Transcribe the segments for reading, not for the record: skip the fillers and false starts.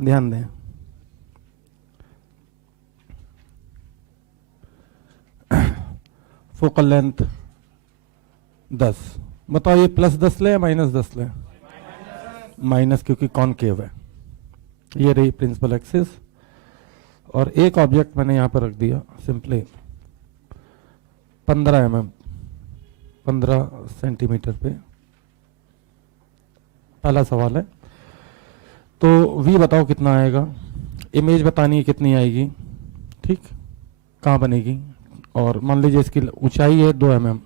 ध्यान दें, focal length 10। बताओ ये +10 ले या -10 ले? माइनस, क्योंकि कॉनकेव है। ये रही प्रिंसिपल एक्सिस, और एक ऑब्जेक्ट मैंने यहां पर रख दिया सिंपली 15 mm, 15 सेंटीमीटर पे। पहला सवाल है, तो v बताओ कितना आएगा, इमेज बतानी है कितनी आएगी, ठीक, कहाँ बनेगी, और मान लीजिए इसकी ऊंचाई है 2 mm,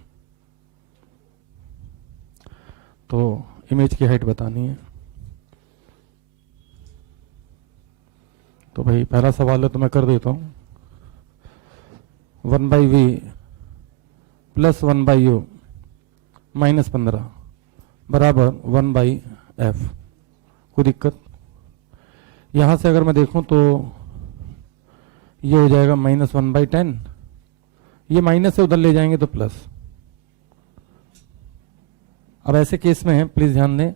तो इमेज की हाइट बतानी है। तो भाई पहला सवाल है तो मैं कर देता हूँ, 1/v + 1/u -15 बराबर 1/f। कोई दिक्कत? यहाँ से अगर मैं देखूँ तो ये हो जाएगा -1/10, ये माइनस से उधर ले जाएंगे तो प्लस। अब ऐसे केस में प्लीज ध्यान दें,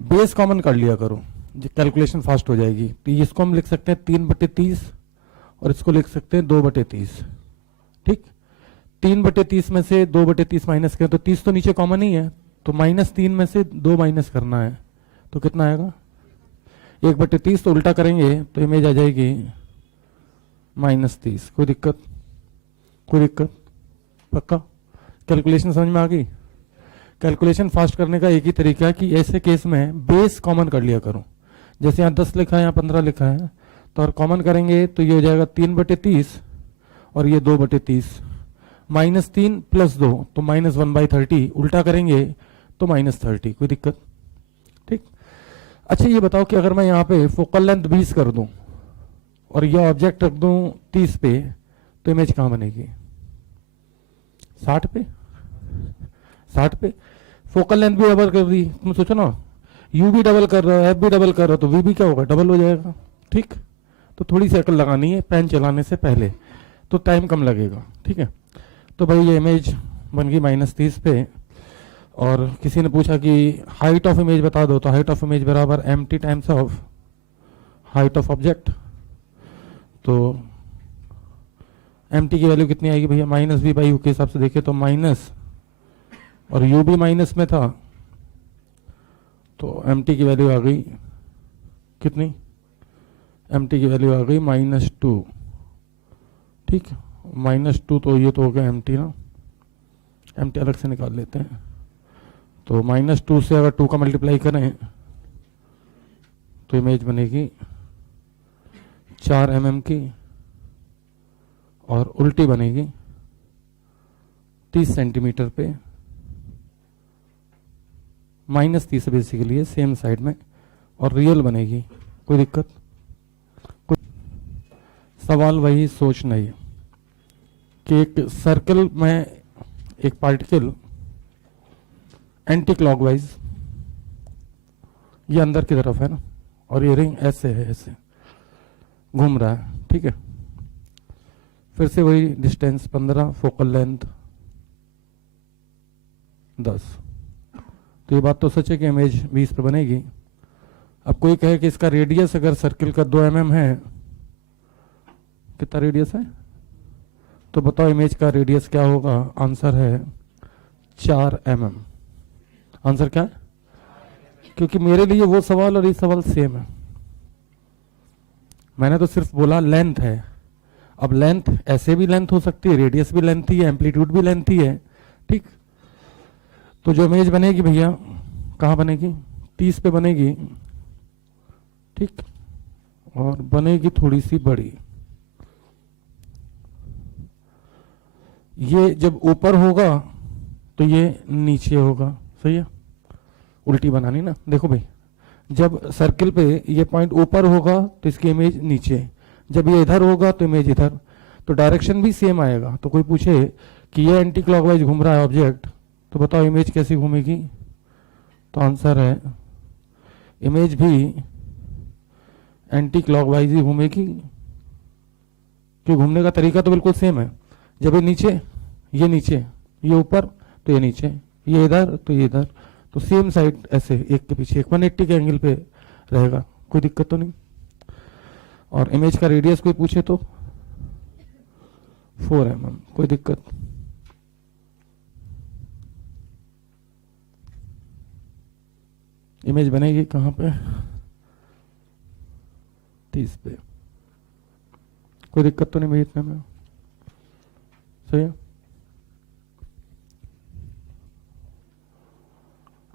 बेस कॉमन कर लिया करो, कैलकुलेशन फास्ट हो जाएगी। तो इसको हम लिख सकते हैं 3/30 और इसको लिख सकते हैं 2/30, ठीक। 3/30 में से 2/30 माइनस करें तो 30 तो नीचे कॉमन ही है, तो -3 में से 2 माइनस करना है, तो कितना आएगा 1/30। तो उल्टा करेंगे तो इमेज आ जाएगी -30। कोई दिक्कत? कोई दिक्कत? पक्का? कैलकुलेशन समझ में आ गई? कैलकुलेशन फास्ट करने का एक ही तरीका है कि ऐसे केस में बेस कॉमन कर लिया करो। जैसे यहाँ 10 लिखा है, यहाँ 15 लिखा है, तो और कॉमन करेंगे तो ये हो जाएगा 3/30 और ये 2/30, -3 + 2 तो -1/30, उल्टा करेंगे तो -30। कोई दिक्कत? ठीक। अच्छा ये बताओ कि अगर मैं यहाँ पे फोकल लेंथ 20 कर दूं और ये ऑब्जेक्ट रख दूं 30 पे, तो इमेज कहाँ बनेगी? 60 पे? 60 पे। फोकल लेंथ भी डबल कर दी, तुम सोचो ना, यू भी डबल कर रहा है, एफ भी डबल कर रहा है, तो वी भी क्या होगा? डबल हो जाएगा, ठीक। तो थोड़ी सी अकल लगानी है पेन चलाने से पहले, तो टाइम कम लगेगा, ठीक है। तो भाई ये इमेज बन गई -30 पे, और किसी ने पूछा कि हाइट ऑफ इमेज बता दो, तो हाइट ऑफ इमेज बराबर mt times of height of object. तो mt की वैल्यू कितनी आएगी भैया? -v/u के हिसाब से देखे तो माइनस, और u भी माइनस में था, तो mt की वैल्यू आ गई कितनी? mt की वैल्यू आ गई -2, ठीक। -2 तो ये तो हो गया mt ना, mt अलग से निकाल लेते हैं। तो -2 से अगर 2 का मल्टीप्लाई करें तो इमेज बनेगी 4 mm की, और उल्टी बनेगी 30 सेंटीमीटर पे, -30 बेसिकली है सेम साइड में, और रियल बनेगी। कोई दिक्कत? कोई सवाल वही सोचना ही कि एक सर्कल में एक पार्टिकल एंटी क्लॉकवाइज, ये अंदर की तरफ है ना, और ये रिंग ऐसे है, ऐसे घूम रहा है, ठीक है। फिर से वही डिस्टेंस 15, फोकल लेंथ 10। तो ये बात तो सच है कि इमेज 20 पे बनेगी। अब कोई कहे कि इसका रेडियस अगर सर्किल का 2 mm है, कितना रेडियस है, तो बताओ इमेज का रेडियस क्या होगा? आंसर है 4 mm। आंसर क्या है? क्योंकि मेरे लिए वो सवाल और ये सवाल सेम है, मैंने तो सिर्फ बोला लेंथ है। अब लेंथ ऐसे भी लेंथ हो सकती है, रेडियस भी लेंथ ही है, एम्पलीट्यूड भी लेंथ ही है, ठीक। तो जो इमेज बनेगी भैया कहाँ बनेगी? 30 पे बनेगी, ठीक, और बनेगी थोड़ी सी बड़ी। ये जब ऊपर होगा तो ये नीचे होगा, सही है। उल्टी बनानी ना, देखो भाई, जब सर्किल पे ये पॉइंट ऊपर होगा तो इसकी इमेज नीचे, जब ये इधर होगा तो इमेज इधर, तो डायरेक्शन भी सेम आएगा। तो कोई पूछे कि ये एंटी क्लॉकवाइज घूम रहा है ऑब्जेक्ट, तो बताओ इमेज कैसी घूमेगी? तो आंसर है इमेज भी एंटी क्लॉकवाइज ही घूमेगी, कि घूमने का तरीका तो बिल्कुल सेम है। जब ये नीचे, ये ऊपर, तो ये नीचे, ये इधर, तो ये इधर, तो सेम साइड ऐसे एक के पीछे 180 के एंगल पे रहेगा। कोई दिक्कत तो नहीं। और इमेज का रेडियस कोई पूछे तो 4 mm, कोई दिक्कत। इमेज बनेगी कहाँ पे? 30 पे, कोई दिक्कत तो नहीं भाई इतने में? सही है।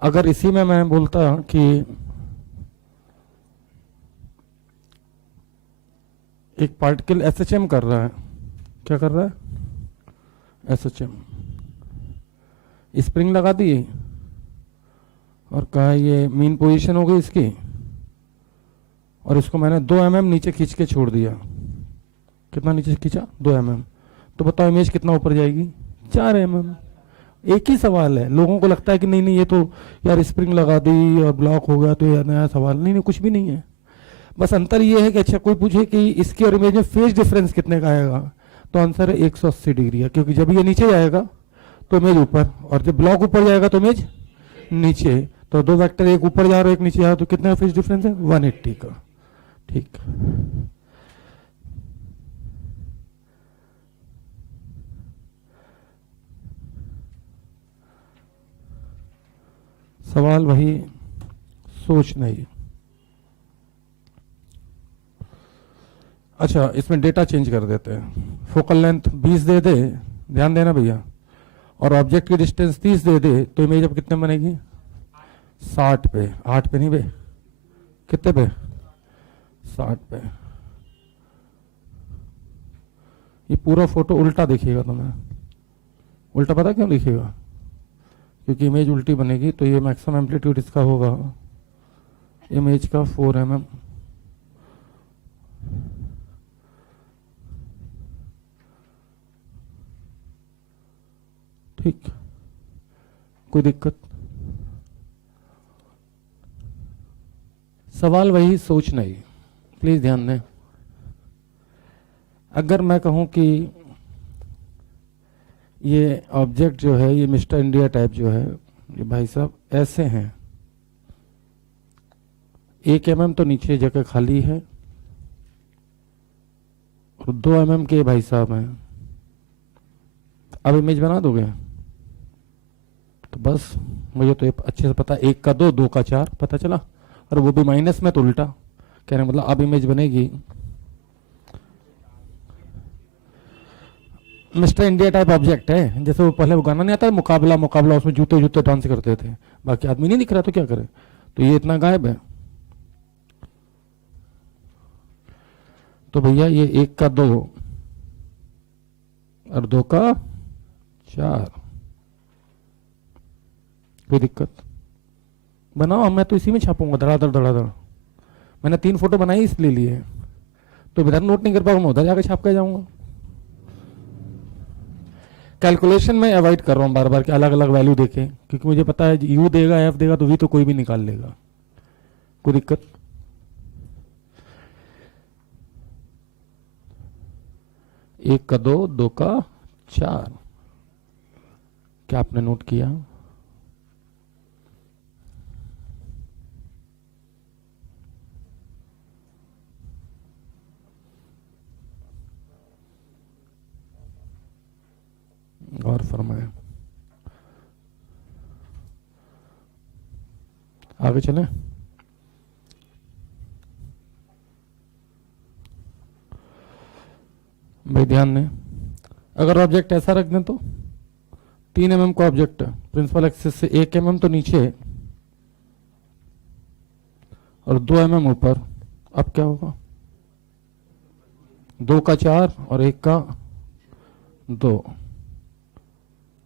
अगर इसी में मैं बोलता कि एक पार्टिकल एसएचएम कर रहा है, क्या कर रहा है? एसएचएम, स्प्रिंग लगा दी और कहा ये मीन पोजीशन हो गई इसकी, और इसको मैंने 2 mm नीचे खींच के छोड़ दिया। कितना नीचे खींचा? 2 mm। तो बताओ इमेज कितना ऊपर जाएगी? 4 mm। एक ही सवाल है। लोगों को लगता है कि नहीं नहीं ये तो यार स्प्रिंग लगा दी और ब्लॉक हो गया तो ये नया सवाल। नहीं नहीं, कुछ भी नहीं है। बस अंतर ये है कि अच्छा कोई पूछे कि इसकी और इमेज में फेज डिफरेंस कितने का आएगा, तो आंसर है 180 डिग्री है, क्योंकि जब ये नीचे जाएगा तो इमेज ऊपर, और जब ब्लॉक ऊपर जाएगा तो इमेज नीचे। तो 2 वेक्टर, एक ऊपर जा रहा है एक नीचे जा रहा है, तो कितना फेज डिफरेंस है? 180 का। ठीक, सवाल वही, सोच नहीं। अच्छा, इसमें डेटा चेंज कर देते हैं। फोकल लेंथ 20 दे दे, ध्यान देना भैया, और ऑब्जेक्ट की डिस्टेंस 30 दे दे, तो इमेज अब कितने बनेगी? 60 पे। 8 पे नहीं बे, कितने पे? 60 पे। ये पूरा फोटो उल्टा दिखेगा तुम्हें। उल्टा पता क्यों दिखेगा? क्योंकि इमेज उल्टी बनेगी, तो ये मैक्सिमम एम्पलीट्यूड इसका होगा इमेज का 4 mm। ठीक, कोई दिक्कत? सवाल वही, सोच नहीं। प्लीज ध्यान दें। अगर मैं कहूं कि ये ऑब्जेक्ट जो है, ये मिस्टर इंडिया टाइप जो है, ये भाई साहब ऐसे हैं, 1 mm तो नीचे जगह खाली है और 2 mm के भाई साहब हैं। अब इमेज बना दोगे? तो बस मुझे तो अच्छे से पता, 1 का 2, 2 का 4 पता चला, और वो भी माइनस में, तो उल्टा कह रहे हैं। मतलब अब इमेज बनेगी मिस्टर इंडिया टाइप ऑब्जेक्ट है। जैसे वो पहले वो गाना नहीं आता मुकाबला मुकाबला, उसमें जूते जूते डांस करते थे, बाकी आदमी नहीं दिख रहा तो क्या करे? तो ये इतना गायब है। तो भैया ये 1 का 2 और 2 का 4, कोई दिक्कत? बनाओ, मैं तो इसी में छापूंगा धड़ाधड़ धड़ाधड़। मैंने 3 फोटो बनाई इसलिए लिए, तो इधर नोट नहीं कर पाऊंगा, मैं उधर जाकर छाप के जाऊंगा। कैलकुलेशन में अवॉइड कर रहा हूं बार बार कि अलग अलग वैल्यू देखें, क्योंकि मुझे पता है यू देगा एफ देगा तो वी तो कोई भी निकाल लेगा। कोई दिक्कत? एक का 2, 2 का 4, क्या आपने नोट किया? गौर फरमाए। आगे चलें। भाई ध्यान दें, अगर ऑब्जेक्ट ऐसा रख दें तो 3 mm का ऑब्जेक्ट है, प्रिंसिपल एक्सिस से 1 mm तो नीचे और 2 mm ऊपर। अब क्या होगा? 2 का 4 और 1 का 2।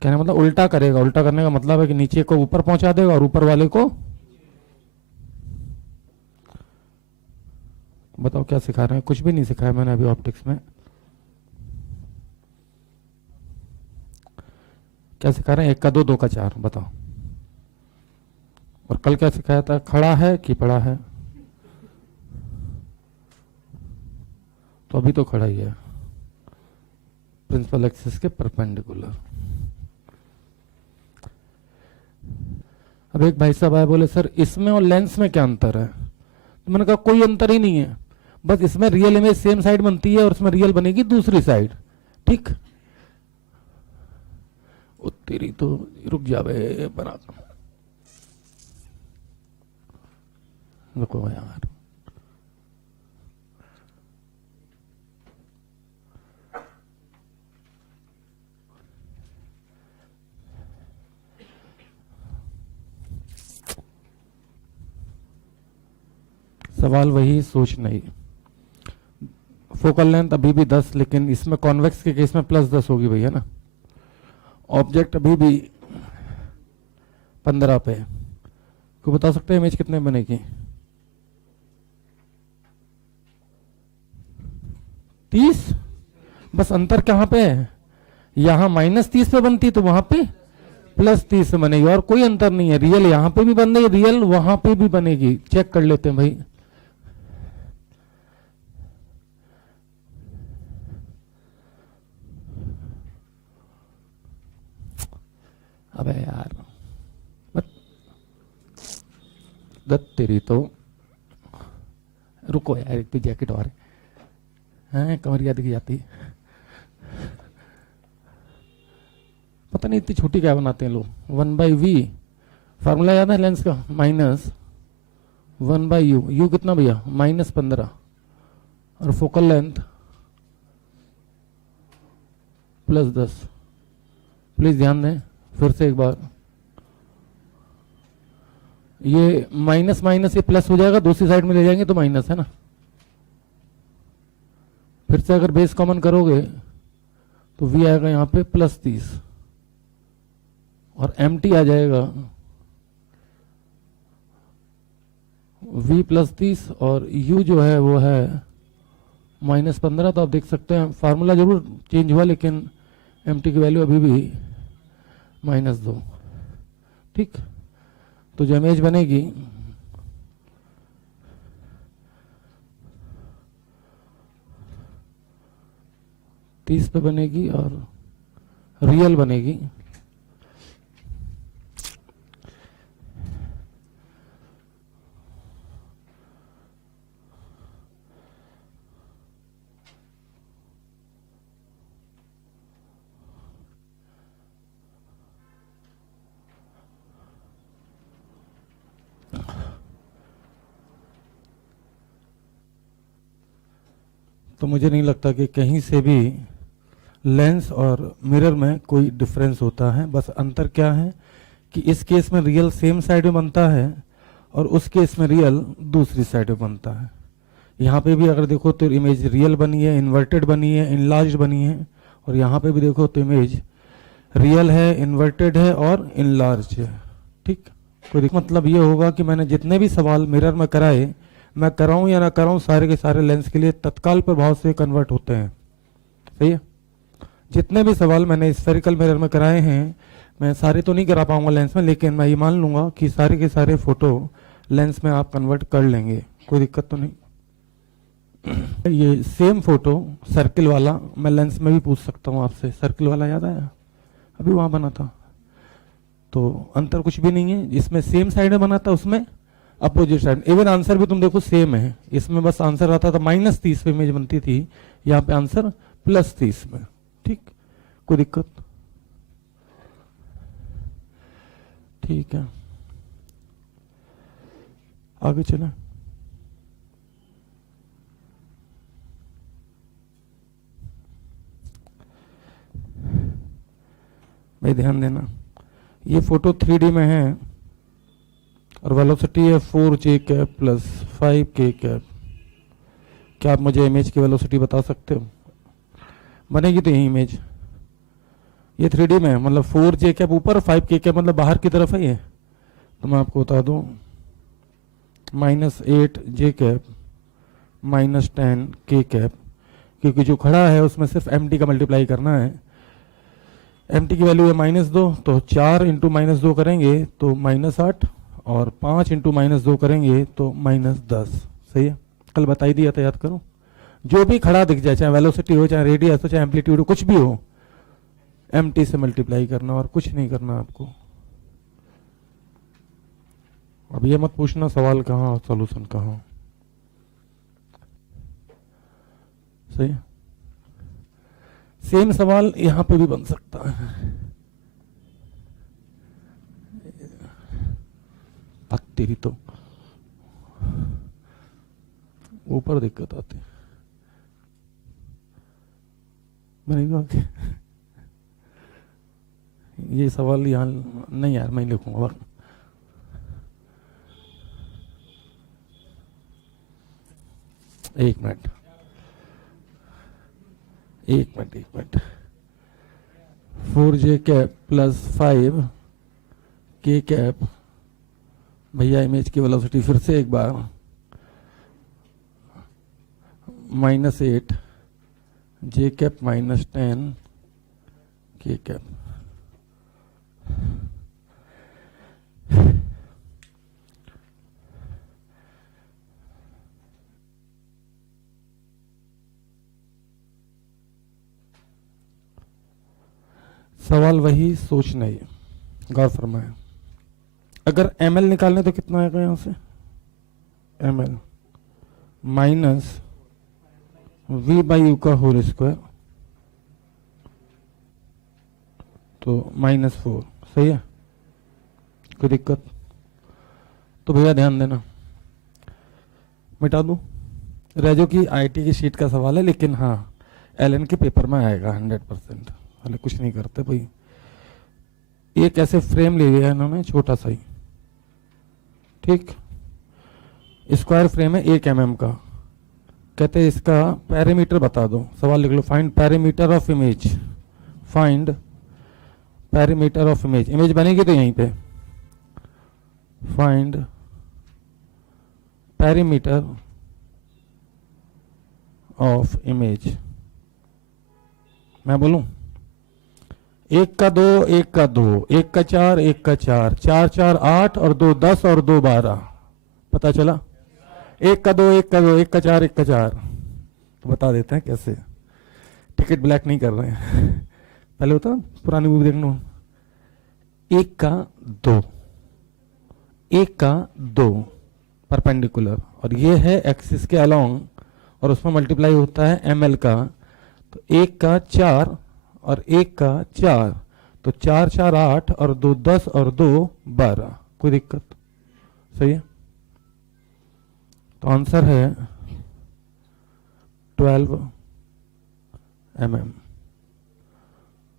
कहने मतलब उल्टा करेगा। उल्टा करने का मतलब है कि नीचे को ऊपर पहुंचा देगा और ऊपर वाले को। बताओ क्या सिखा रहे हैं? कुछ भी नहीं सिखाया मैंने अभी ऑप्टिक्स में। क्या सिखा रहे हैं? 1 का 2, 2 का 4, बताओ। और कल क्या सिखाया था? खड़ा है कि पड़ा है? तो अभी तो खड़ा ही है, प्रिंसिपल एक्सिस के परपेंडिकुलर। अब एक भाई साहब आए, बोले सर इसमें और लेंस में क्या अंतर है? तो मैंने कहा कोई अंतर ही नहीं है, बस इसमें रियल इमेज सेम साइड बनती है और इसमें रियल बनेगी दूसरी साइड। ठीक, ओ तेरी तो रुक जावे बना, रुको यार, सवाल वही, सोच नहीं। फोकल लेंथ अभी भी 10, लेकिन इसमें कॉन्वेक्स के केस में +10 होगी भैया ना। ऑब्जेक्ट अभी भी 15 पे, को बता सकते हैं इमेज कितने बनेगी? 30। बस अंतर कहाँ पे है, यहाँ -30 पे बनती तो वहां पे +30 से बनेगी, और कोई अंतर नहीं है। रियल यहाँ पे भी बन रही, रियल वहां पे भी बनेगी, चेक कर लेते हैं भाई। अबे यार दत्त तेरी तो, रुको यार, एक तो जैकेट और है, कमरिया दिख जाती है। पता नहीं इतनी छोटी क्या बनाते हैं लोग। 1/v फार्मूला याद है लेंस का, -1/u, u कितना भैया -15, और फोकल लेंथ +10। प्लीज ध्यान दें फिर से एक बार, ये माइनस माइनस ये प्लस हो जाएगा, दूसरी साइड में ले जाएंगे तो माइनस है ना। फिर से अगर बेस कॉमन करोगे तो v आएगा यहाँ पे +30 और mt आ जाएगा v +30 और u जो है वो है -15। तो आप देख सकते हैं फार्मूला जरूर चेंज हुआ, लेकिन mt की वैल्यू अभी भी -2। ठीक, तो जो इमेज बनेगी तीस पे बनेगी और रियल बनेगी तो मुझे नहीं लगता कि कहीं से भी लेंस और मिरर में कोई डिफरेंस होता है। बस अंतर क्या है कि इस केस में रियल सेम साइड में बनता है और उस केस में रियल दूसरी साइड में बनता है। यहाँ पे भी अगर देखो तो इमेज रियल बनी है, इन्वर्टेड बनी है, इनलार्ज्ड बनी है, और यहाँ पे भी देखो तो इमेज रियल है, इन्वर्टेड है और इनलार्ज है। ठीक, कोई मतलब ये होगा कि मैंने जितने भी सवाल मिरर में कराए, मैं कराऊं या ना कराऊं, सारे के सारे लेंस के लिए तत्काल प्रभाव से कन्वर्ट होते हैं। सही है, जितने भी सवाल मैंने स्फेरिकल मिरर में कराए हैं, मैं सारे तो नहीं करा पाऊंगा लेंस में, लेकिन मैं ये मान लूंगा कि सारे के सारे फोटो लेंस में आप कन्वर्ट कर लेंगे, कोई दिक्कत तो नहीं। ये सेम फोटो सर्किल वाला मैं लेंस में भी पूछ सकता हूँ आपसे, सर्किल वाला याद आया, अभी वहां बना था, तो अंतर कुछ भी नहीं है। इसमें सेम साइड में बना था, उसमें अपोजिट साइड। इवन आंसर भी तुम देखो सेम है, इसमें बस आंसर आता था -30 पे इमेज बनती थी, यहाँ पे आंसर +30 में। ठीक, कोई दिक्कत? ठीक है, आगे चले। भाई ध्यान देना, ये फोटो 3D में है और वेलोसिटी है 4j कैप + 5k कैप। क्या आप मुझे इमेज की वेलोसिटी बता सकते हो? बनेगी तो यही इमेज, ये 3D में है, मतलब 4j कैप ऊपर, 5k कैप मतलब बाहर की तरफ है ये। तो मैं आपको बता दूं, -8j कैप -10k कैप, क्योंकि जो खड़ा है उसमें सिर्फ mt का मल्टीप्लाई करना है। mt की वैल्यू है -2, तो 4 × -2 करेंगे तो -8, और 5 × -2 करेंगे तो -10। सही है, कल बता ही दिया था, याद करो। जो भी खड़ा दिख जाए, चाहे वेलोसिटी हो, चाहे रेडियस हो, चाहे एम्पलीट्यूड हो, कुछ भी हो, mt से मल्टीप्लाई करना और कुछ नहीं करना आपको। अब ये मत पूछना सवाल कहाँ और सॉल्यूशन कहाँ। सही है। सेम सवाल यहां पे भी बन सकता है। तेरी तो ऊपर दिक्कत आती है। बनेगा ये सवाल यहाँ नहीं यार, मैं लिखूंगा। एक minute 4j cap plus 5k cap, भैया इमेज की वेलोसिटी फिर से एक बार, -8 j कैप -10 k कैप। सवाल वही, सोचना ही, गौर फरमाए। अगर ml निकालने तो कितना आएगा यहां से, ml माइनस v/u का होल स्क्वायर, तो -4। सही है, कोई दिक्कत? तो भैया ध्यान देना, मिटा दूं, रेजो की आईटी की शीट का सवाल है, लेकिन हाँ एलएन के पेपर में आएगा 100%। हाले कुछ नहीं करते भाई। एक ऐसे फ्रेम ले लिया इन्होंने छोटा सा ही, ठीक, स्क्वायर फ्रेम है 1 mm का। कहते हैं इसका पैरामीटर बता दो। सवाल लिख लो, find parameter of image. Find parameter of image. Image बनेगी तो यहीं पे फाइंड पैरामीटर ऑफ इमेज। मैं बोलूं, 1 का 2, 1 का 2, 1 का 4, 1 का 4, 4 4 8 और 2 10 और 2 12। पता चला? 1 का 2, 1 का 2, 1 का 4, 1 का 4। तो बता देते हैं कैसे। टिकट ब्लैक नहीं कर रहे हैं। पहले होता पुरानी मूवी देखना। 1 का 2, 1 का 2 परपेंडिकुलर, और ये है एक्सिस के अलोंग, और उसमें मल्टीप्लाई होता है ml का। तो 1 का 4 और 1 का 4, तो 4 4 8 और 2 10 और 2 12। कोई दिक्कत? सही है। तो आंसर है 12 mm।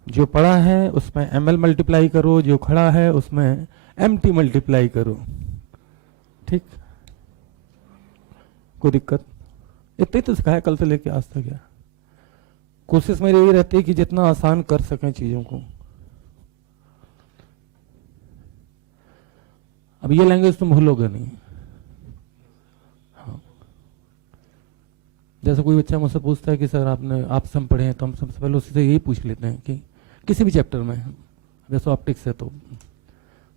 जो पड़ा है उसमें ml मल्टीप्लाई करो, जो खड़ा है उसमें mt मल्टीप्लाई करो। ठीक, कोई दिक्कत? इतना ही तो सिखाया कल से लेके आज तक। कोशिश मेरी यही रहती है कि जितना आसान कर सकें चीजों को। अब ये लैंग्वेज तुम भूलोगे नहीं। हाँ, जैसे कोई बच्चा मुझसे पूछता है कि सर आपसे हम पढ़े हैं, तो हम सबसे पहले उससे यही पूछ लेते हैं कि किसी भी चैप्टर में, जैसे ऑप्टिक्स है तो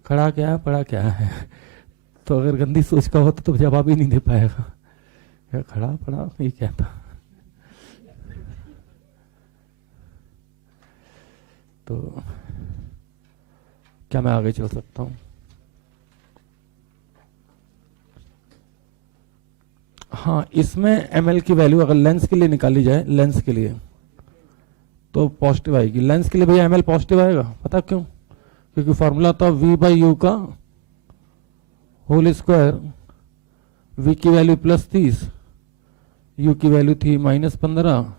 खड़ा क्या है, पड़ा क्या है। तो अगर गंदी सोच का हो तो जवाब ही नहीं दे पाएगा। खड़ा पड़ा ये क्या था। तो क्या मैं आगे चल सकता हूं? हाँ, इसमें ml की वैल्यू अगर लेंस के लिए निकाली जाए, लेंस के लिए तो पॉजिटिव आएगी। लेंस के लिए भैया ml पॉजिटिव आएगा। पता क्यों? क्योंकि फॉर्मूला था v/u का होल स्क्वायर। v की वैल्यू +30, u की वैल्यू थी -15।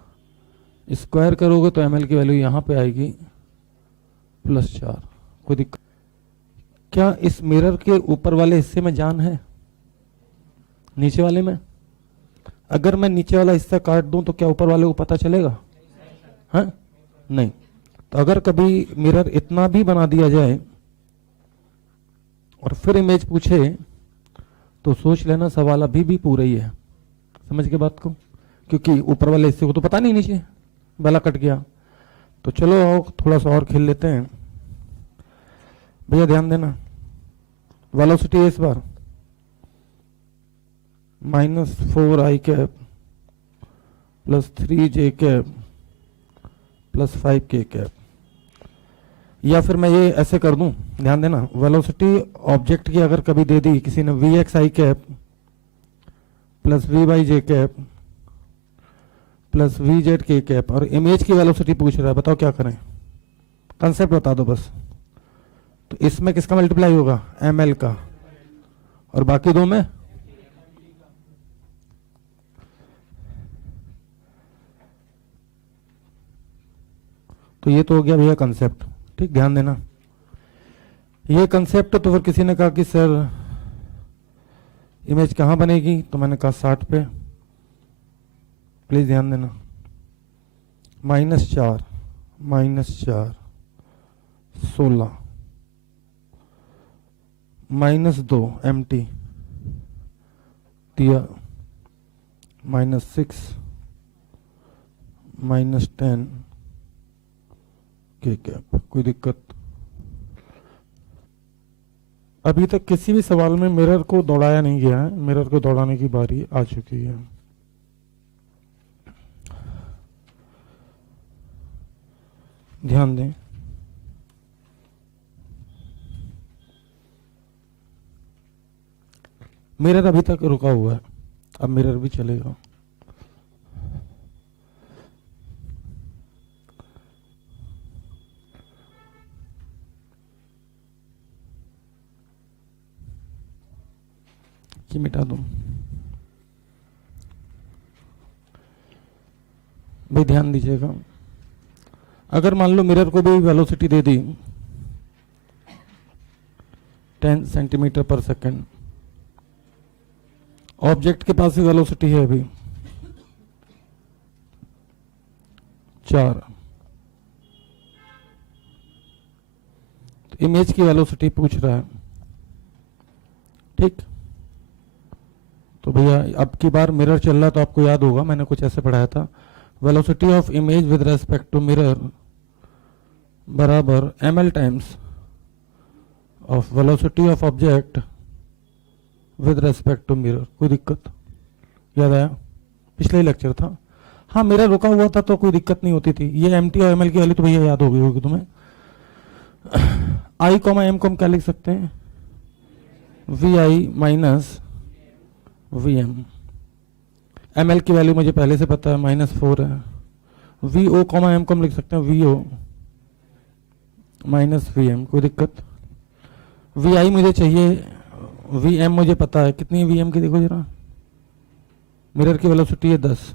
स्क्वायर करोगे तो ml की वैल्यू यहां पे आएगी +4। कोई दिक्कत? क्या इस मिरर के ऊपर वाले हिस्से में जान है? नीचे वाले में? अगर मैं नीचे वाला हिस्सा काट दूं तो क्या ऊपर वाले को पता चलेगा? हाँ, नहीं। तो अगर कभी मिरर इतना भी बना दिया जाए और फिर इमेज पूछे तो सोच लेना सवाल अभी भी पूरा ही है। समझ के बात को? क्योंकि ऊपर वाले हिस्से को तो पता नहीं नीचे वाला कट गया। तो चलो आओ थोड़ा सा और खेल लेते हैं। भैया ध्यान देना, वेलोसिटी इस बार -4i cap +3j cap +5k cap. या फिर मैं ये ऐसे कर दूं, ध्यान देना, वेलोसिटी ऑब्जेक्ट की अगर कभी दे दी किसी ने vxi cap +v/j cap plus V Z के कैप, और इमेज की वेलोसिटी पूछ रहा है, बताओ क्या करें, कंसेप्ट बता दो बस। तो इसमें किसका मल्टीप्लाई होगा, एम एल का, और बाकी दो में तो ये तो हो गया भैया कंसेप्ट। ठीक, ध्यान देना ये कंसेप्ट। तो फिर किसी ने कहा कि सर इमेज कहाँ बनेगी, तो मैंने कहा 60 पे। प्लीज ध्यान देना, -4 -4 16 -2 एम्प्टी दिया, -6 -10 के कैप। कोई दिक्कत? अभी तक किसी भी सवाल में मिरर को दौड़ाया नहीं गया है, मिरर को दौड़ाने की बारी आ चुकी है। ध्यान दें, मिरर अभी तक रुका हुआ है, अब मिरर भी चलेगा। ये मिटा दूं भाई, ध्यान दीजिएगा। अगर मान लो मिरर को भी वेलोसिटी दे दी 10 सेंटीमीटर पर सेकेंड, ऑब्जेक्ट के पास ही वेलोसिटी है अभी 4, तो इमेज की वेलोसिटी पूछ रहा है। ठीक, तो भैया अब की बार मिरर चल रहा, तो आपको याद होगा मैंने कुछ ऐसे पढ़ाया था, velocity of image with respect to mirror बराबर ml times of velocity of object with respect to mirror. कोई दिक्कत? याद आया? पिछले ही लेक्चर था। हाँ, मिरर रुका हुआ था तो कोई दिक्कत नहीं होती थी। ये एम टी और एम एल की वैल्यू तो भैया याद हो गई होगी तुम्हें। आई कॉमा एम को हम क्या लिख सकते हैं, V I minus V M. M L की वैल्यू मुझे पहले से पता है, -4 है। वी ओ कॉमा एम को हम लिख सकते हैं V O minus V M. कोई दिक्कत? वी आई मुझे चाहिए, वी एम मुझे पता है, कितनी है वी एम की देखो जरा, मिरर की वेलोसिटी है 10,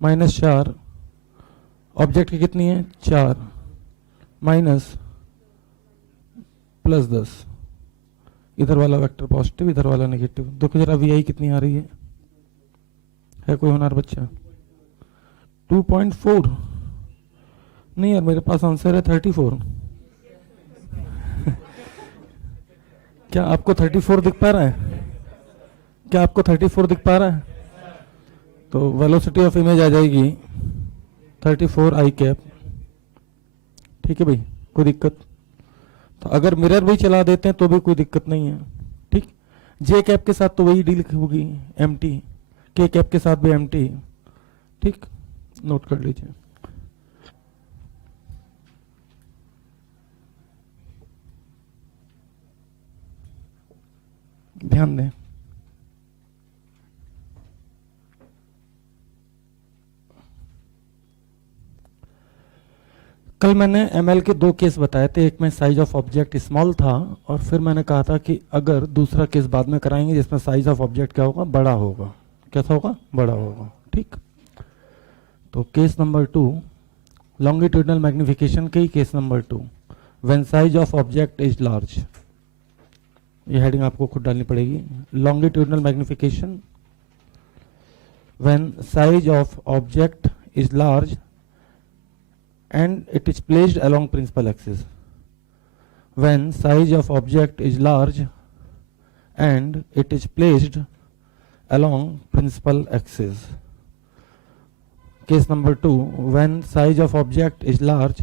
-4, ऑब्जेक्ट की कितनी है 4, माइनस +10, इधर वाला वेक्टर पॉजिटिव, इधर वाला नेगेटिव। देखो जरा वी आई कितनी आ रही है कोई होनहार बच्चा? 2.4। नहीं यार, मेरे पास आंसर है 34। क्या आपको 34 दिख पा रहा है? क्या आपको 34 दिख पा रहा है? तो वेलोसिटी ऑफ इमेज आ जाएगी 34 आई कैप। ठीक है भाई, कोई दिक्कत? तो अगर मिरर भी चला देते हैं तो भी कोई दिक्कत नहीं है। ठीक, जे कैप के साथ तो वही डील होगी, एम टी, के कैप के साथ भी एम टी। ठीक, नोट कर लीजिए। ध्यान दें, कल मैंने एमएल के 2 केस बताए थे। एक में साइज ऑफ ऑब्जेक्ट स्मॉल था, और फिर मैंने कहा था कि अगर दूसरा केस बाद में कराएंगे जिसमें साइज ऑफ ऑब्जेक्ट क्या होगा, बड़ा होगा। कैसा होगा? बड़ा होगा। ठीक, तो केस नंबर 2 लॉन्गिट्यूडनल मैग्निफिकेशन के ही case number 2, when size of object is large. ये हेडिंग आपको खुद डालनी पड़ेगी, longitudinal magnification when size of object is large and it is placed along principal axis. When size of object is large and it is placed along principal axis. Case number 2, when size of object is large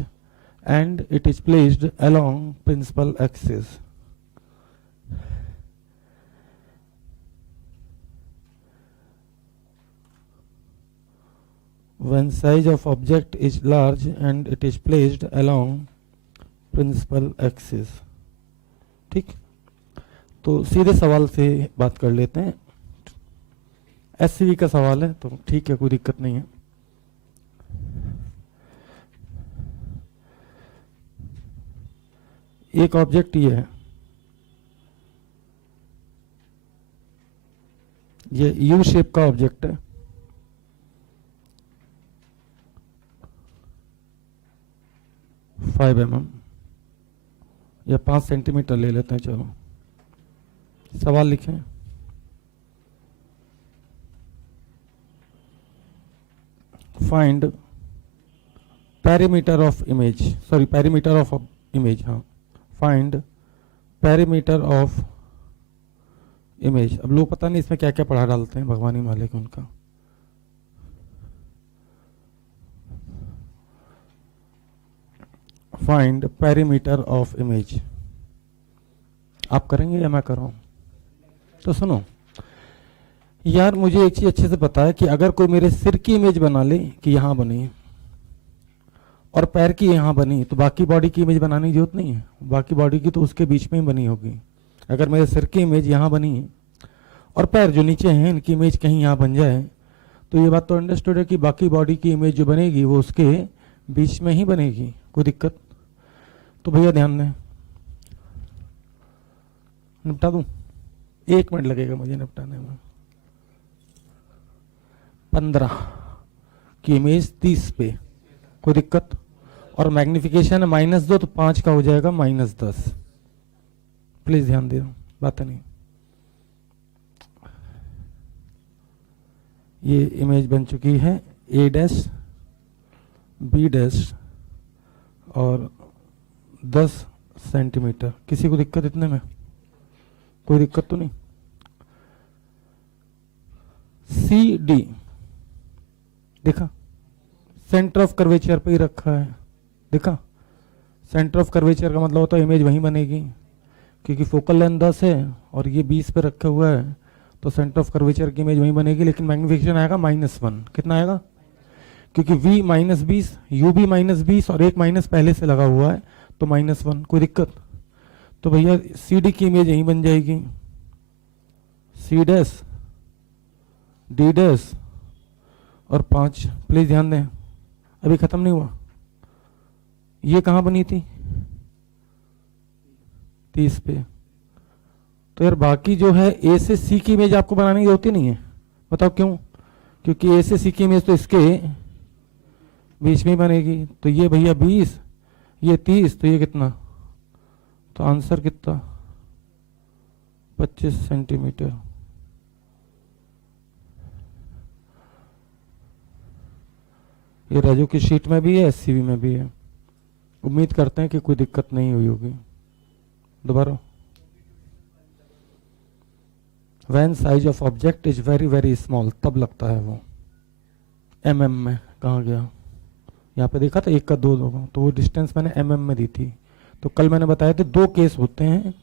and it is placed along principal axis. When size of object is large and it is placed along principal axis. ठीक, तो सीधे सवाल से बात कर लेते हैं। SCV का सवाल है तो ठीक है, कोई दिक्कत नहीं है। एक ऑब्जेक्ट ये है, ये यू शेप का ऑब्जेक्ट है, फाइव mm या 5 सेंटीमीटर ले लेते हैं। चलो सवाल लिखें। Find perimeter of image, sorry perimeter of image, हाँ फाइंड पेरीमीटर ऑफ इमेज। अब लोग पता नहीं इसमें क्या क्या पढ़ा डालते हैं, भगवान ही मालिक उनका। फाइंड पेरीमीटर ऑफ इमेज, आप करेंगे या मैं कर रहा हूं? तो सुनो यार, मुझे एक चीज अच्छे से पता है कि अगर कोई मेरे सिर की इमेज बना ले कि यहां बनी और पैर की यहां बनी, तो बाकी बॉडी की इमेज बनाने की जरूरत नहीं है, बाकी बॉडी की तो उसके बीच में ही बनी होगी। अगर मेरे सिर की इमेज यहां बनी है और पैर जो नीचे हैं इनकी इमेज कहीं यहां बन जाए, तो ये बात तो अंडरस्टूड है कि बाकी बॉडी की इमेज जो बनेगी वो उसके बीच में ही बनेगी। कोई दिक्कत? तो भैया ध्यान दें, निपटा दूं? 1 मिनट लगेगा मुझे निपटाने में। 15 की इमेज 30 पे, कोई दिक्कत? और मैग्निफिकेशन है -2, तो 5 का हो जाएगा -10। प्लीज ध्यान दे, बात नहीं। ये इमेज बन चुकी है A' B' और 10 सेंटीमीटर। किसी को दिक्कत इतने में? कोई दिक्कत तो नहीं? CD देखा, सेंटर ऑफ कर्वेचर पे ही रखा है। देखा, सेंटर ऑफ कर्वेचर का मतलब होता है इमेज वहीं बनेगी, क्योंकि फोकल लेंथ 10 है और ये 20 पे रखा हुआ है, तो सेंटर ऑफ कर्वेचर की इमेज वहीं बनेगी। लेकिन मैग्निफिकेशन आएगा -1। कितना आएगा? क्योंकि V -20, U भी -20 और एक माइनस पहले से लगा हुआ है, तो -1। कोई दिक्कत? तो भैया CD की इमेज यहीं बन जाएगी, C' D' और 5। प्लीज ध्यान दें, अभी खत्म नहीं हुआ। ये कहां बनी थी? 30 पे। तो यार बाकी जो है A से C की इमेज आपको बनाने की जरूरत ही नहीं है। बताओ क्यों? क्योंकि A से C की इमेज तो इसके बीच में बनेगी। तो ये भैया 20, ये 30, तो ये कितना? तो आंसर कितना? 25 सेंटीमीटर। ये राजू की शीट में भी है, SCV में भी है। उम्मीद करते हैं कि कोई दिक्कत नहीं हुई होगी। दोबारा, when size of object is very very small, तब लगता है वो mm में। कहाँ गया? यहाँ पे देखा था 1 का 2 होगा, तो वो डिस्टेंस मैंने mm में दी थी। तो कल मैंने बताया था 2 केस होते हैं।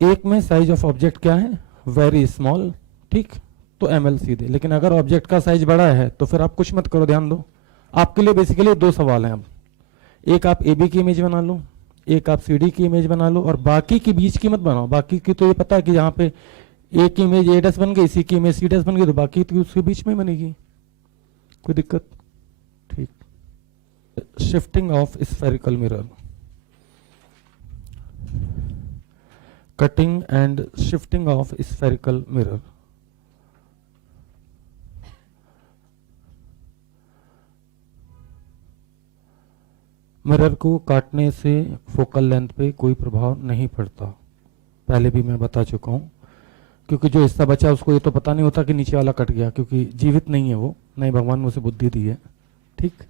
एक में साइज ऑफ ऑब्जेक्ट क्या है? वेरी स्मॉल, ठीक, तो ml सीधे। लेकिन अगर ऑब्जेक्ट का साइज बड़ा है तो फिर आप कुछ मत करो, ध्यान दो। आपके लिए बेसिकली 2 सवाल हैं अब। एक आप AB की इमेज बना लो, एक आप CD की इमेज बना लो, और बाकी की बीच की मत बनाओ। बाकी की तो ये पता है कि यहाँ पे A की इमेज A' बन गई, C की इमेज C' बन गई, तो बाकी तो उसके बीच में बनेगी। कोई दिक्कत? ठीक। Shifting of spherical mirror, cutting and shifting of spherical mirror. Mirror को काटने से फोकल लेंथ पे कोई प्रभाव नहीं पड़ता, पहले भी मैं बता चुका हूँ। क्योंकि जो हिस्सा बचा उसको ये तो पता नहीं होता कि नीचे वाला कट गया, क्योंकि जीवित नहीं है वो, नहीं भगवान ने उसे बुद्धि दी है, ठीक।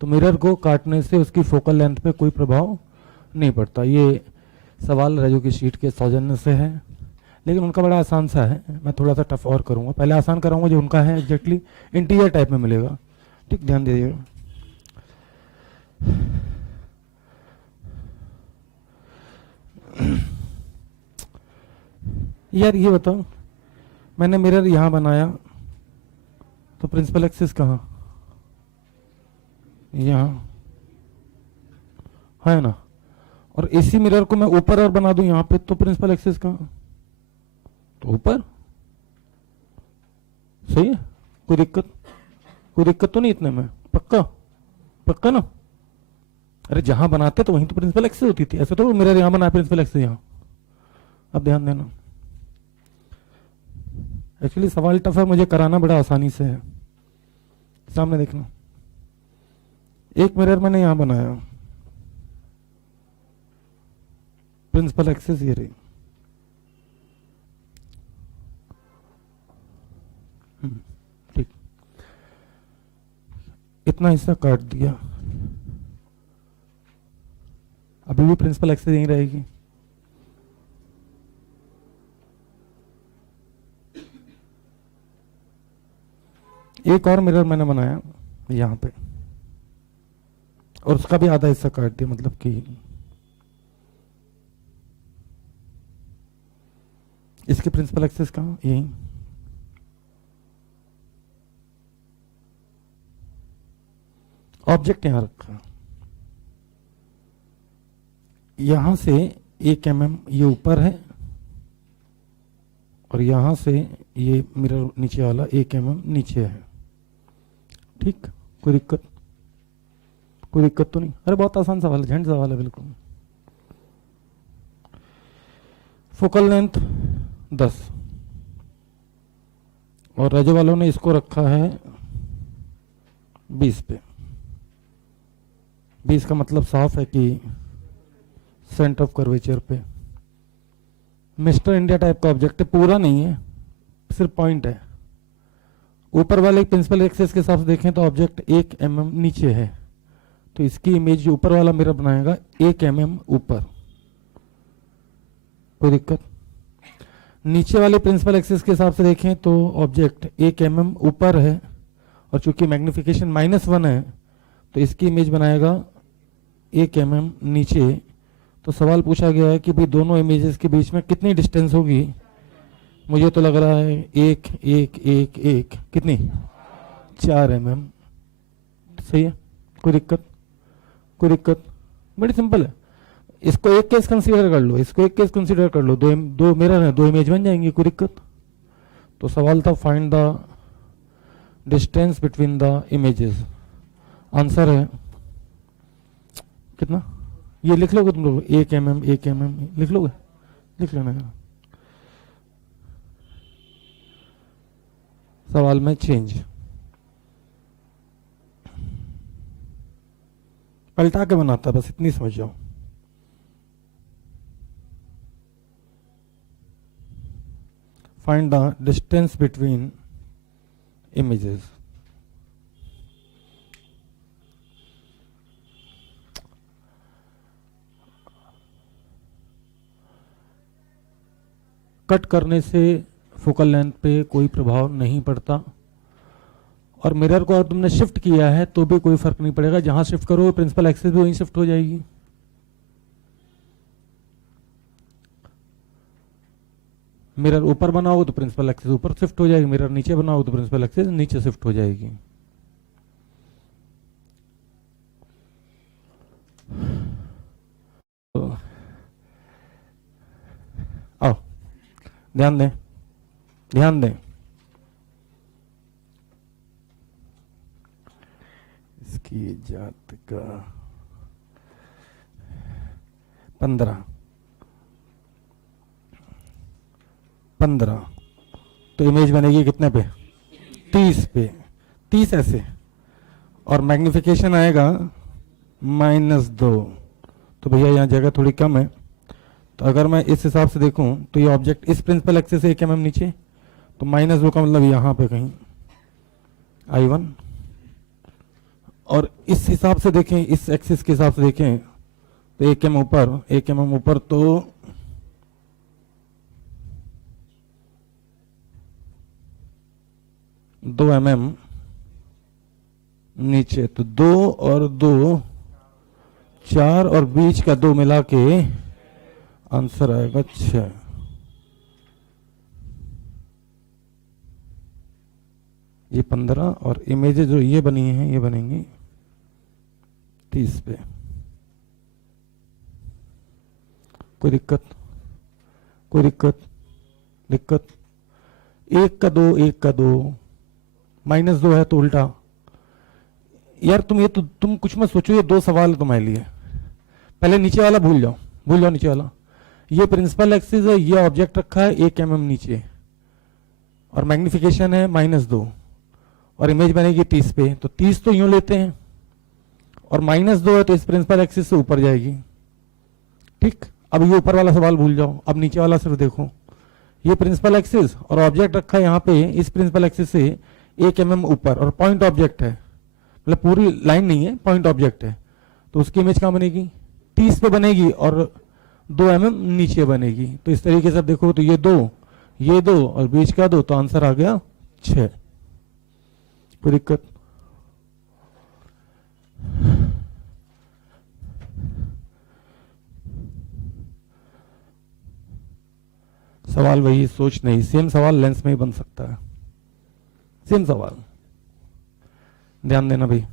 तो मिरर को काटने से उसकी फोकल लेंथ पे कोई प्रभाव नहीं पड़ता। ये सवाल राजू की शीट के सौजन्य से है, लेकिन उनका बड़ा आसान सा है। मैं थोड़ा सा टफ और करूँगा, पहले आसान कराऊंगा जो उनका है एग्जैक्टली इंटीरियर टाइप में मिलेगा, ठीक, ध्यान दीजिएगा। यार ये बताओ, मैंने मिरर यहां बनाया तो प्रिंसिपल एक्सिस कहाँ? यहां है ना। और इसी मिरर को मैं ऊपर और बना दूं यहां पे, तो प्रिंसिपल एक्सिस कहाँ? तो ऊपर। सही है? कोई दिक्कत? कोई दिक्कत तो नहीं इतने में? पक्का? पक्का ना? अरे जहां बनाते तो वहीं तो प्रिंसिपल एक्सेस होती थी, ऐसे तो मिरर यहां बना प्रिंसिपल एक्सेस यहां। अब ध्यान देना, एक्चुअली सवाल टफ है, मुझे कराना बड़ा आसानी से है। सामने देखना, एक मिरर मैंने यहां बनाया, प्रिंसिपल एक्सेस ये रही, ठीक, इतना हिस्सा काट दिया, अभी भी प्रिंसिपल एक्सेस यहीं रहेगी। एक और मिरर मैंने बनाया यहां पे, और उसका भी आधा हिस्सा काट दिया, मतलब कि इसके प्रिंसिपल एक्सेस कहां, यहीं। ऑब्जेक्ट यहां रखा, यहां से 1 mm ये ऊपर है, और यहां से ये मिरर नीचे वाला 1 mm नीचे है, ठीक। कोई दिक्कत, कोई दिक्कत तो नहीं? अरे बहुत आसान सवाल है, झंड सवाल है बिल्कुल। फोकल लेंथ 10, और रेजो वालों ने इसको रखा है 20 पे। 20 का मतलब साफ है कि सेंटर ऑफ कर्वेचर पे। मिस्टर इंडिया टाइप का ऑब्जेक्ट है, पूरा नहीं है, सिर्फ पॉइंट है। ऊपर वाले प्रिंसिपल एक्सेस के हिसाब से देखें तो ऑब्जेक्ट 1 mm नीचे है, तो इसकी इमेज जो ऊपर वाला मिरर बनाएगा 1 mm ऊपर। कोई दिक्कत? नीचे वाले प्रिंसिपल एक्सेस के हिसाब से देखें तो ऑब्जेक्ट 1 mm ऊपर है, और चूंकि मैग्निफिकेशन -1 है तो इसकी इमेज बनाएगा 1 mm नीचे। तो सवाल पूछा गया है कि भाई दोनों इमेजेस के बीच में कितनी डिस्टेंस होगी। मुझे तो लग रहा है 1 1 1 1 कितनी 4 mm। सही है, कोई दिक्कत? कोई दिक्कत? बड़ी सिंपल है। इसको एक केस कंसीडर कर लो, इसको एक केस कंसीडर कर लो, दो मिरर है, 2 इमेज बन जाएंगी, कोई दिक्कत? तो सवाल था find the distance between the images. Answer है कितना? ये लिख लोगे तुम लोग? 1 mm 1 mm लिख लोगे? लिख लेना। सवाल में चेंज पलटा के बनाता, बस इतनी समझ जाओ। Find the distance between images. Cut करने से फोकल लेंथ पे कोई प्रभाव नहीं पड़ता, और मिरर को अगर तुमने शिफ्ट किया है तो भी कोई फर्क नहीं पड़ेगा। जहां शिफ्ट करो प्रिंसिपल एक्सेस भी वहीं शिफ्ट हो जाएगी। मिरर ऊपर बनाओ तो प्रिंसिपल एक्सेस ऊपर शिफ्ट हो जाएगी, मिरर नीचे बनाओ तो प्रिंसिपल एक्सेस नीचे शिफ्ट हो जाएगी। तो आओ ध्यान दें, ध्यान दें। इसकी जात का 15 तो इमेज बनेगी कितने पे? 30 पे। 30 ऐसे, और मैग्निफिकेशन आएगा -2। तो भैया यहाँ जगह थोड़ी कम है, तो अगर मैं इस हिसाब से देखूं तो ये ऑब्जेक्ट इस प्रिंसिपल एक्सेस से 1 mm नीचे, तो -2 का मतलब यहां पे कहीं I1। और इस हिसाब से देखें, इस एक्सिस के हिसाब से देखें तो 1 mm ऊपर, 1 mm ऊपर, तो दो mm नीचे, तो 2 और 2 4, और बीच का 2 मिला के आंसर आएगा 6। ये 15, और इमेजेस जो ये बनी हैं ये बनेंगी 30 पे। कोई दिक्कत? कोई दिक्कत? दिक्कत? 1 का 2 1 का 2, -2 है तो उल्टा। यार तुम कुछ मत सोचो, ये 2 सवाल है तुम्हारे लिए, पहले नीचे वाला भूल जाओ नीचे वाला। ये प्रिंसिपल एक्सिस है, ये ऑब्जेक्ट रखा है 1 mm नीचे और मैग्निफिकेशन है -2 और इमेज बनेगी 30 पे, तो 30 तो यूं लेते हैं और -2 है तो इस प्रिंसिपल एक्सिस से ऊपर जाएगी। ठीक, अब ये ऊपर वाला सवाल भूल जाओ, अब नीचे वाला सिर्फ देखो। ये प्रिंसिपल एक्सिस और ऑब्जेक्ट रखा है यहाँ पे इस प्रिंसिपल एक्सिस से 1 mm ऊपर और पॉइंट ऑब्जेक्ट है, मतलब पूरी लाइन नहीं है, पॉइंट ऑब्जेक्ट है, तो उसकी इमेज कहाँ बनेगी? 30 पे बनेगी और 2 mm नीचे बनेगी। तो इस तरीके से देखो तो ये 2 और बीच का 2, तो आंसर आ गया 6। कोई दिक्कत? सवाल वही, सोच नहीं, सेम सवाल लेंस में ही बन सकता है, सेम सवाल, ध्यान देना भाई।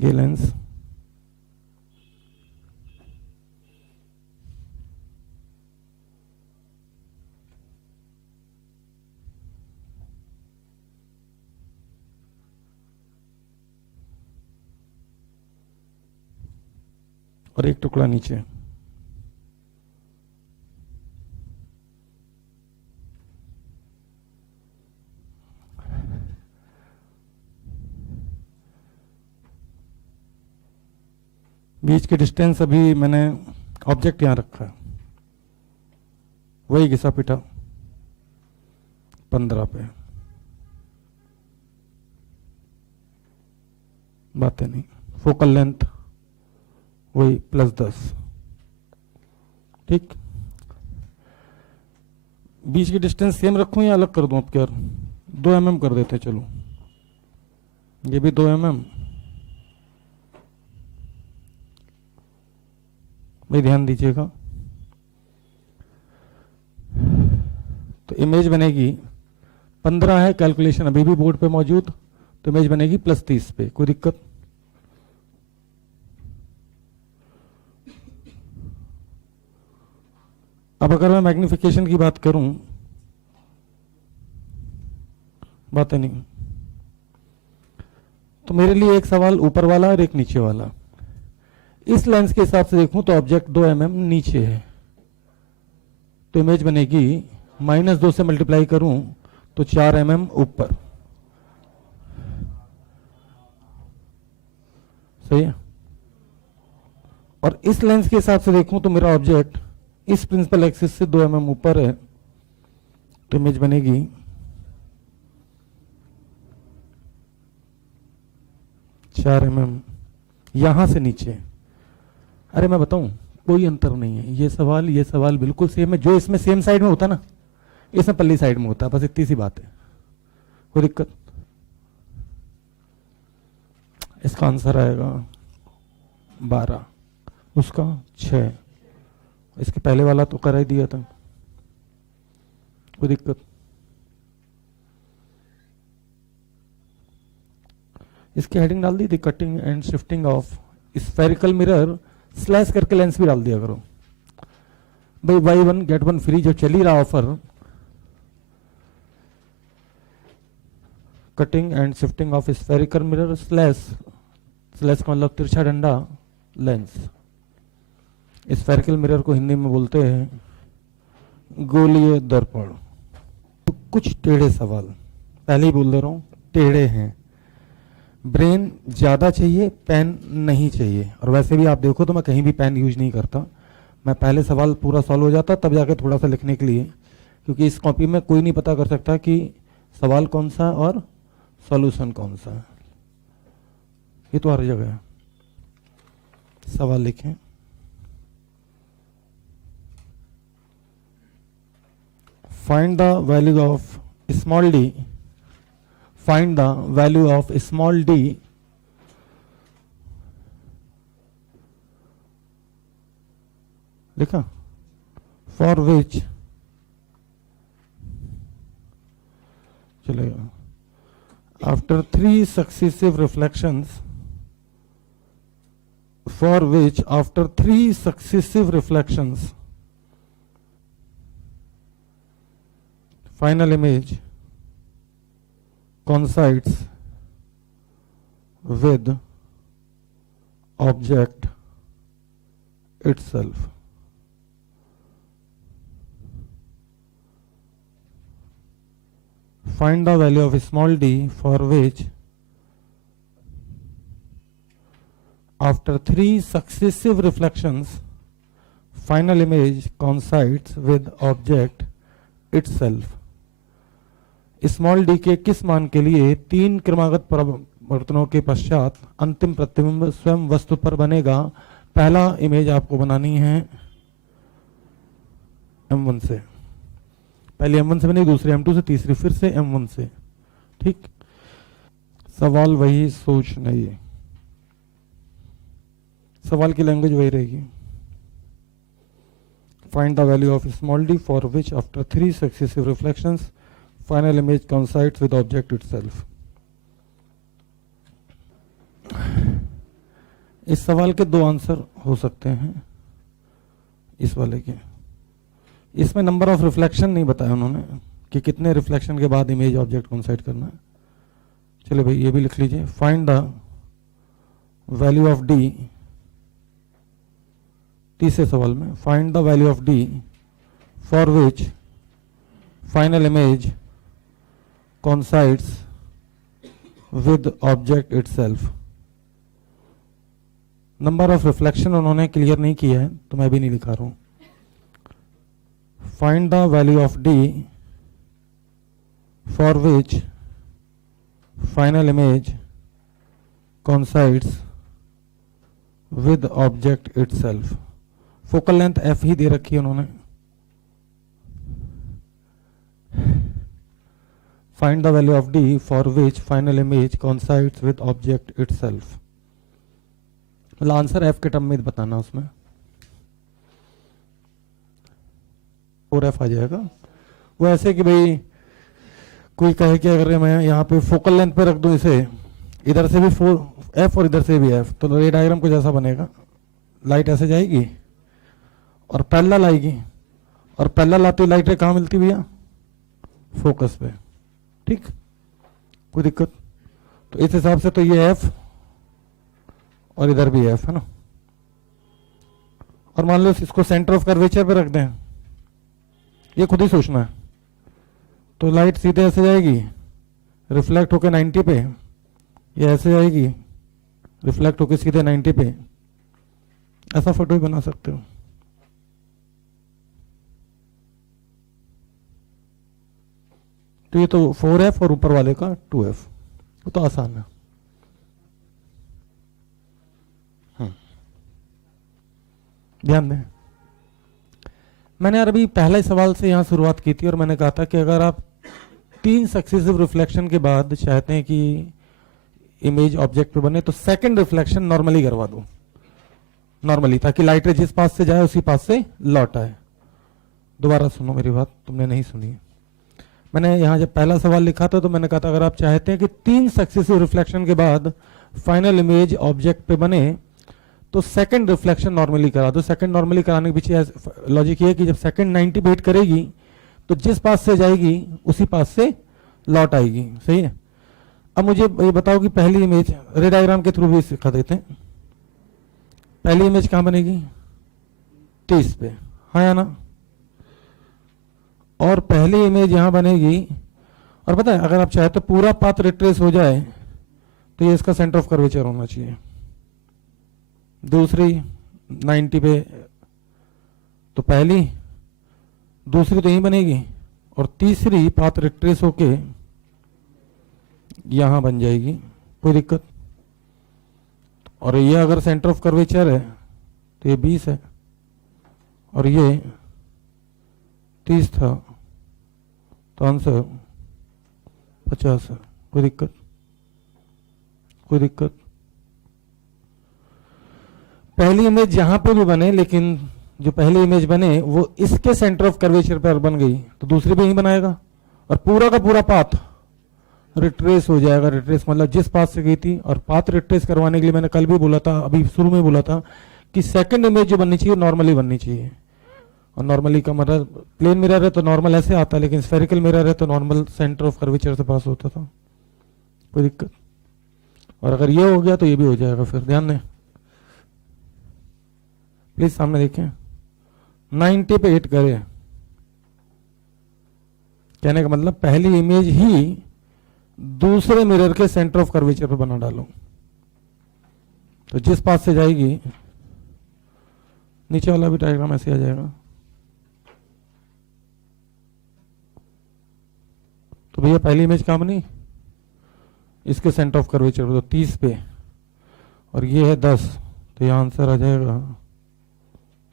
ये लेंस और एक टुकड़ा नीचे। बीच की डिस्टेंस अभी मैंने ऑब्जेक्ट यहां रखा है, वही घिसा पिटा 15 पे, बातें नहीं। फोकल लेंथ वही +10। ठीक, बीच की डिस्टेंस सेम रखूं या अलग कर दूं? अब क्या 2 mm कर देते, चलो ये भी 2 mm। भाई ध्यान दीजिएगा, तो इमेज बनेगी 15 है, कैलकुलेशन अभी भी बोर्ड पे मौजूद, तो इमेज बनेगी +30 पे। कोई दिक्कत? अब अगर मैं मैग्निफिकेशन की बात करूं, बातें नहीं, तो मेरे लिए एक सवाल ऊपर वाला और एक नीचे वाला। इस लेंस के हिसाब से देखूं तो ऑब्जेक्ट 2 mm नीचे है, तो इमेज बनेगी -2 से मल्टीप्लाई करूं तो 4 mm ऊपर। सही है। और इस लेंस के हिसाब से देखूं तो मेरा ऑब्जेक्ट इस प्रिंसिपल एक्सिस से 2 mm ऊपर है, तो इमेज बनेगी चार mm यहां से नीचे। अरे मैं बताऊं, कोई अंतर नहीं है, ये सवाल बिल्कुल सेम है। जो इसमें सेम साइड में होता ना, इसमें पल्ली साइड में होता, बस इतनी सी बात है। कोई दिक्कत? इसका आंसर आएगा 12, उसका 6, इसके पहले वाला तो कर ही दिया था। कोई दिक्कत? इसकी हेडिंग डाल दी थी, cutting and shifting of spherical mirror slash करके लेंस भी डाल दिया करो भाई। बाई 1 गेट 1 फ्री जो चल ही रहा offer, cutting and shifting of spherical mirror slash का मतलब तिरछा डंडा लेंस। स्फेरिकल मिरर को हिंदी में बोलते हैं गोलीय दर्पण। तो कुछ टेढ़े सवाल, पहले ही बोल दे रहा हूं, टेढ़े हैं। ब्रेन ज्यादा चाहिए, पेन नहीं चाहिए। और वैसे भी आप देखो तो मैं कहीं भी पेन यूज नहीं करता, मैं पहले सवाल पूरा सॉल्व हो जाता तब जाके थोड़ा सा लिखने के लिए, क्योंकि इस कॉपी में कोई नहीं पता कर सकता कि सवाल कौन सा और सॉल्यूशन कौन सा है। ये तो हर जगह है। सवाल लिखें, find the value of small d, find the value of small d लिखा, for which चलेगा after 3 successive reflections, for which after 3 successive reflections final image coincides with object itself. Find the value of small d for which after 3 successive reflections final image coincides with object itself. Small D के किस मान के लिए 3 क्रमागत परिवर्तनों के पश्चात अंतिम प्रतिबिंब स्वयं वस्तु पर बनेगा? पहला इमेज आपको बनानी है M1 से, पहले M1 से बनी, दूसरी M2 से, तीसरी फिर से M1 से। ठीक, सवाल वही, सोच नहीं है, सवाल की लैंग्वेज वही रहेगी। Find the value of small D for which after 3 successive reflections final image coincides with object itself। इस सवाल के 2 आंसर हो सकते हैं, इस वाले के। इसमें नंबर ऑफ रिफ्लेक्शन नहीं बताया उन्होंने कि कितने रिफ्लेक्शन के बाद इमेज ऑब्जेक्ट coincide करना है। चलिए भाई ये भी लिख लीजिए। Find the value of D, तीसरे सवाल में find the value of D for which final image coincides with object itself। Number of reflection उन्होंने क्लियर नहीं किया है तो मैं भी नहीं लिखा रहा हूं। Find the value of D for which final image coincides with object itself। Focal length f ही दे रखी है उन्होंने। Find the value of d for which final image coincides with object itself। मतलब आंसर f के term में बताना, उसमें 4f आ जाएगा। वो ऐसे कि भाई कोई कहे कि अगर मैं यहाँ पे फोकल लेंथ पे रख दूं इसे, इधर से भी 4f और इधर से भी f, तो ये डायग्राम कुछ ऐसा बनेगा। लाइट ऐसे जाएगी और पैरेलल आएगी, और पैरेलल आती लाइट कहाँ मिलती भैया? फोकस पे। ठीक, कोई दिक्कत? तो इस हिसाब से तो ये f और इधर भी f है ना। और मान लो इसको सेंटर ऑफ कर्वेचर पे रख दें, ये खुद ही सोचना है। तो लाइट सीधे ऐसे जाएगी, रिफ्लेक्ट होके 90 पे, ये ऐसे जाएगी, रिफ्लेक्ट होके सीधे 90 पे। ऐसा फोटो भी बना सकते हो। तो ये तो 4f और ऊपर वाले का 2f, वो तो आसान है। ध्यान दें, मैंने यार अभी पहले सवाल से यहां शुरुआत की थी और मैंने कहा था कि अगर आप 3 सक्सेसिव रिफ्लेक्शन के बाद चाहते हैं कि इमेज ऑब्जेक्ट पे बने तो सेकंड रिफ्लेक्शन नॉर्मली करवा दो, नॉर्मली, ताकि लाइट रे जिस पास से जाए उसी पास से लौट आए। दोबारा सुनो मेरी बात, तुमने नहीं सुनी। मैंने यहाँ जब पहला सवाल लिखा था तो मैंने कहा था अगर आप चाहते हैं कि 3 सक्सेसिव रिफ्लेक्शन के बाद फाइनल इमेज ऑब्जेक्ट पे बने तो सेकंड रिफ्लेक्शन नॉर्मली करा दो। सेकंड नॉर्मली कराने के पीछे लॉजिक ये है कि जब सेकंड 90 पे हिट करेगी तो जिस पास से जाएगी उसी पास से लौट आएगी। सही है। अब मुझे ये बताओ कि पहली इमेज रे डायग्राम के थ्रू भी सिखा देते हैं। पहली इमेज कहाँ बनेगी? 30 पे, हाँ या ना? और पहली इमेज यहां बनेगी, और पता है अगर आप चाहे तो पूरा पाथ रिट्रेस हो जाए तो ये इसका सेंटर ऑफ कर्वेचर होना चाहिए। दूसरी 90 पे, तो पहली, दूसरी तो यही बनेगी, और तीसरी पाथ रिट्रेस होके यहां बन जाएगी। कोई दिक्कत? और ये अगर सेंटर ऑफ कर्वेचर है तो ये 20 है और ये 30 था, तो आंसर 50 है। कोई दिक्कत? कोई दिक्कत? पहली इमेज यहां पे भी बने, लेकिन जो पहली इमेज बने वो इसके सेंटर ऑफ कर्वेचर पर बन गई तो दूसरी भी यही बनाएगा और पूरा का पूरा पाथ रिट्रेस हो जाएगा। रिट्रेस मतलब जिस पाथ से गई थी। और पाथ रिट्रेस करवाने के लिए मैंने कल भी बोला था, अभी शुरू में बोला था कि सेकंड इमेज जो बननी चाहिए नॉर्मली बननी चाहिए। और नॉर्मली का मतलब प्लेन मिरर है तो नॉर्मल ऐसे आता है, लेकिन स्फेरिकल मिरर है तो नॉर्मल सेंटर ऑफ कर्वेचर से पास होता था। कोई दिक्कत? और अगर ये हो गया तो ये भी हो जाएगा, फिर ध्यान दें प्लीज, सामने देखें, 90 पे हिट करें, कहने का मतलब पहली इमेज ही दूसरे मिरर के सेंटर ऑफ कर्वेचर पर बना डालो, तो जिस पास से जाएगी नीचे वाला भी डायग्राम ऐसे आ जाएगा। तो भैया पहली इमेज कहां बनी? इसके सेंटर ऑफ कर्वेचर तो 30 पे, और ये है 10, तो यह आंसर आ जाएगा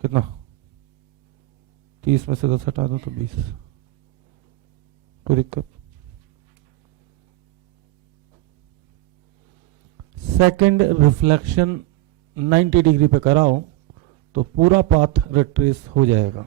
कितना? 30 में से 10 हटा दो तो 20। कोई दिक्कत? सेकंड रिफ्लेक्शन 90 डिग्री पे कराओ तो पूरा पाथ रिट्रेस हो जाएगा।